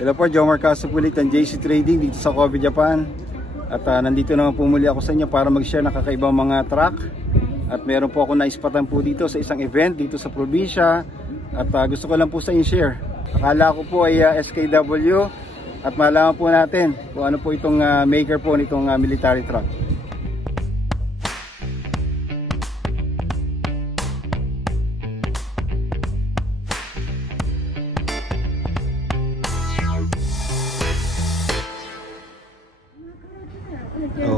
Hello po, Jomar Casupulit ng JC Trading dito sa Kobe, Japan. At nandito naman po muli ako sa inyo para mag-share ng kakaibang mga truck. At meron po ako naispatan po dito sa isang event dito sa probinsya. At gusto ko lang po sa inyo share. Akala ko po ay SKW. At malaman po natin kung ano po itong maker po nitong military truck.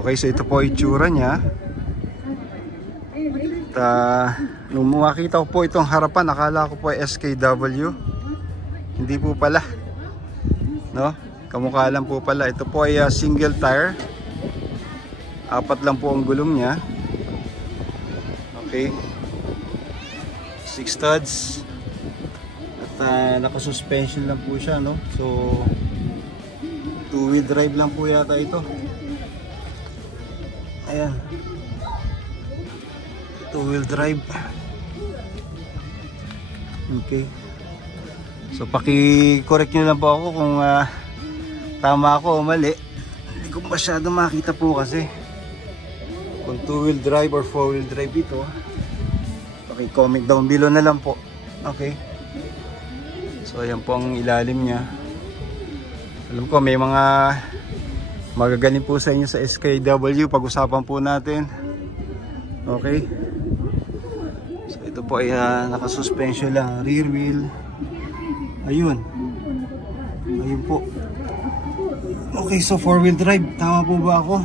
Okay, so ito po itsura niya. At nung makita ko po itong harapan, akala ko po ay SKW. Hindi po pala, no? Kamukha lang po pala. Ito po ay single tire. 4 lang po ang gulong niya. Okay, 6 studs. At naka-suspension lang po siya, no? So 2-wheel drive lang po yata ito. Ayan, 2-wheel drive. Okay, so paki-correct nyo lang po ako kung tama ako o mali. Hindi ko masyado makita po kasi kung 2-wheel drive or 4-wheel drive ito. Paki-comment down below na lang po. Okay, so ayan po ang ilalim nya. Alam ko may mga magagaling po sa inyo sa SKW, pag-usapan po natin. Okay, so ito po ay naka-suspension lang, rear wheel. Ayun po. Okay, so 4-wheel drive, tama po ba ako?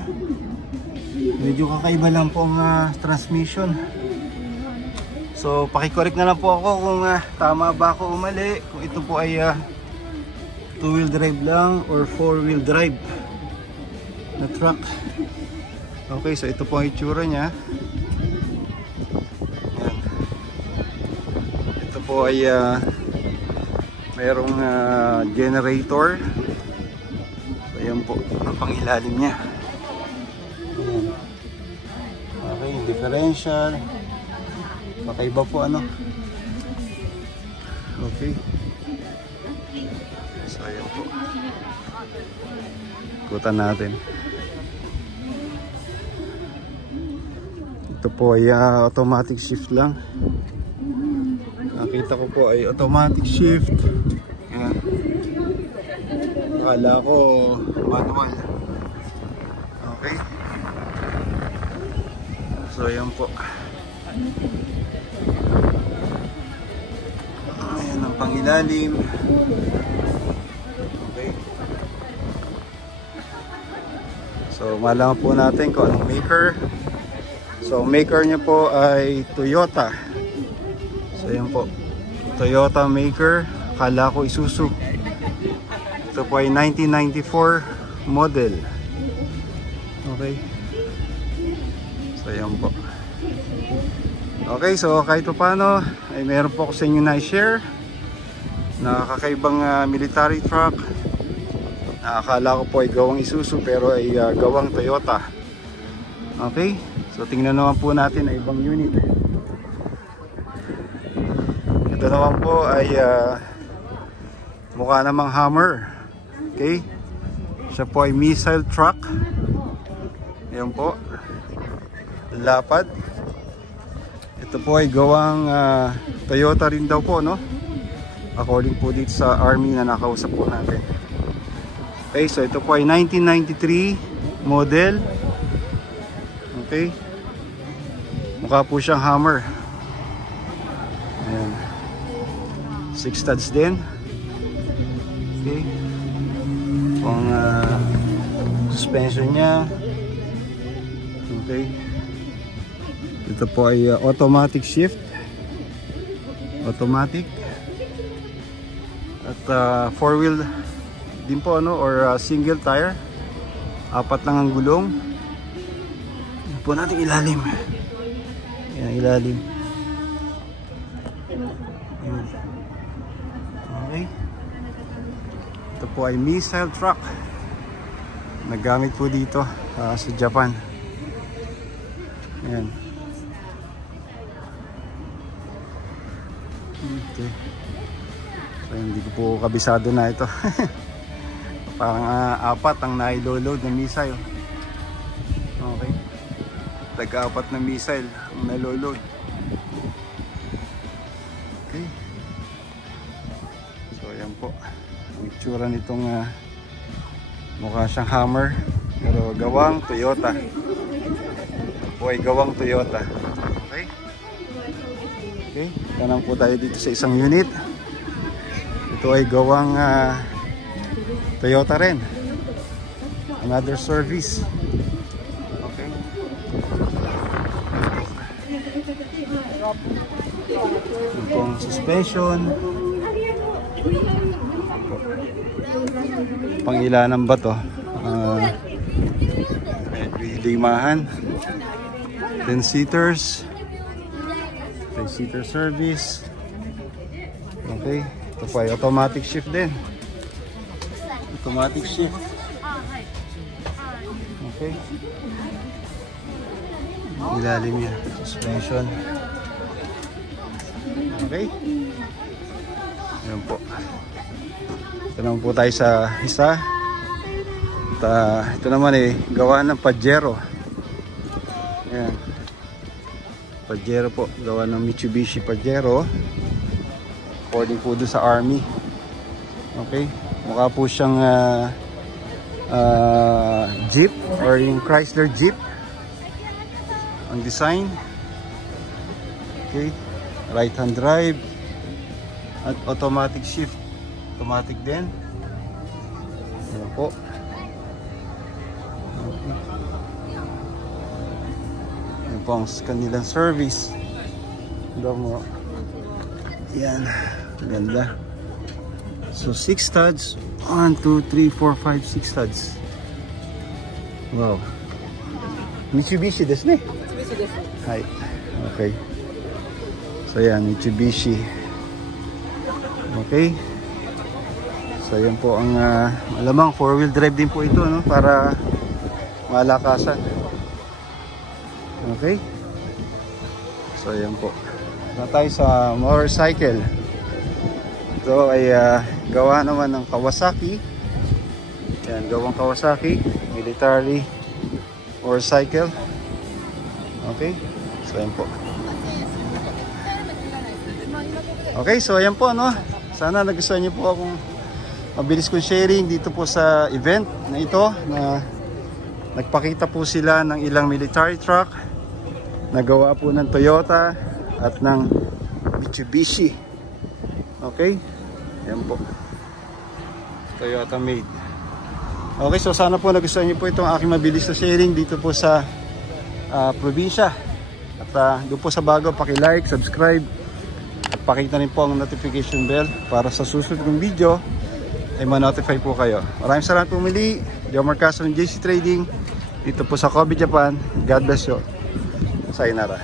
Medyo kakaiba lang po ang transmission. So paki-correct na lang po ako kung tama ba ako o mali, kung ito po ay 2-wheel drive lang or 4-wheel drive na truck. Okay, so ito po ang itsura nya. Ayan. Ito po ay mayroong generator. So ayan po ang pangilalim nya. Ayan. Okay, differential. Kakaiba po ano. Okay, so ayan po, ikutan natin. Ito po ay automatic shift lang. Nakita ko po ay automatic shift. Ayan. Akala ko manual. Okay, so ayan po. Ayan ang pangilalim. Okay, so malaman po natin kung anong maker. So maker niya po ay Toyota. So yan po, Toyota maker. Akala ko Isuzu. Ito po ay 1994 model. Okay, so yan po. Okay, so kahit pa paano ay meron po ako sa inyo na i-share na kakaibang military truck na akala ko po ay gawang Isuzu pero ay gawang Toyota. Okay, so tingnan naman po natin ang ibang unit. Ito naman po ay mukha namang Hummer. Okay, siya po ay missile truck. Ayan po, lapad. Ito po ay gawang Toyota rin daw po, no? According po dito sa army na nakausap po natin. Okay, so ito po ay 1993 model. Okay, mukha po siyang Hummer. Ayan, 6 studs din. Okay, pang suspension nya. Okay, ito po ay automatic shift. Automatic. At 4-wheel din po, ano, or single tire. 4 lang ang gulong. Po natin ilalim. Ayan, ilalim. Ayan. Okay, ito po ay missile truck. Nagamit po dito sa Japan. Ayan. Okay, so hindi ko po kabisado na ito. Parang apat ang nailo-load na missile. Okay. Tag-apat na missile ang nalo-load. Okay. So ayan po. Ang itsura nitong mukha siyang Hummer. Pero gawang Toyota. Ito ay gawang Toyota. Okay. Okay. Tanong po tayo dito sa isang unit. Ito ay gawang Toyota rin. Another service. Okay. Ito ang suspension. Pangilanan ba to? Limahan. 10-seaters. 10-seater service. Okay. Ito po ay automatic shift din. Automatic shift. Okay. Ilalim niya. Suspension. Okay. Ayan po. Ito naman po tayo sa isa. At, ito naman ay gawa ng Pajero. Ayan. Pajero po. Gawa ng Mitsubishi Pajero. According po doon sa Army. Okay. Mukha po siyang Jeep or yung Chrysler Jeep ang design. Okay. Right hand drive at automatic shift. Automatic din. Ayan po. Okay. Ayan po ang kanilang service. Mo. Yan. Ganda. So 6 studs. 1, 2, 3, 4, 5, 6 studs. Wow. Mitsubishi desu ne. Mitsubishi desu. Hai. Okay. So yan, Mitsubishi. Okay. So yan po ang malamang 4-wheel drive din po ito, no, para malakasan. Okay. So yan po. Na tayo sa motorcycle. Ito ay gawa naman ng Kawasaki. Yan, gawang Kawasaki military motorcycle. Okay. So yan po. Okay, so ayan po, no. Sana nagustuhan niyo po akong mabilis kong sharing dito po sa event na ito, na nagpakita po sila ng ilang military truck na gawa po ng Toyota at ng Mitsubishi. Okay? Ayan po. Toyota made. Okay, so sana po nagustuhan niyo po itong aking mabilis na sharing dito po sa probinsya. At doon po sa bago, paki-like, subscribe, at pakita rin po ang notification bell para sa susunod kong video ay ma-notify po kayo. Maraming salamat po muli. Jomar Castro ng JC Trading dito po sa Kobe, Japan. God bless you. Sayonara.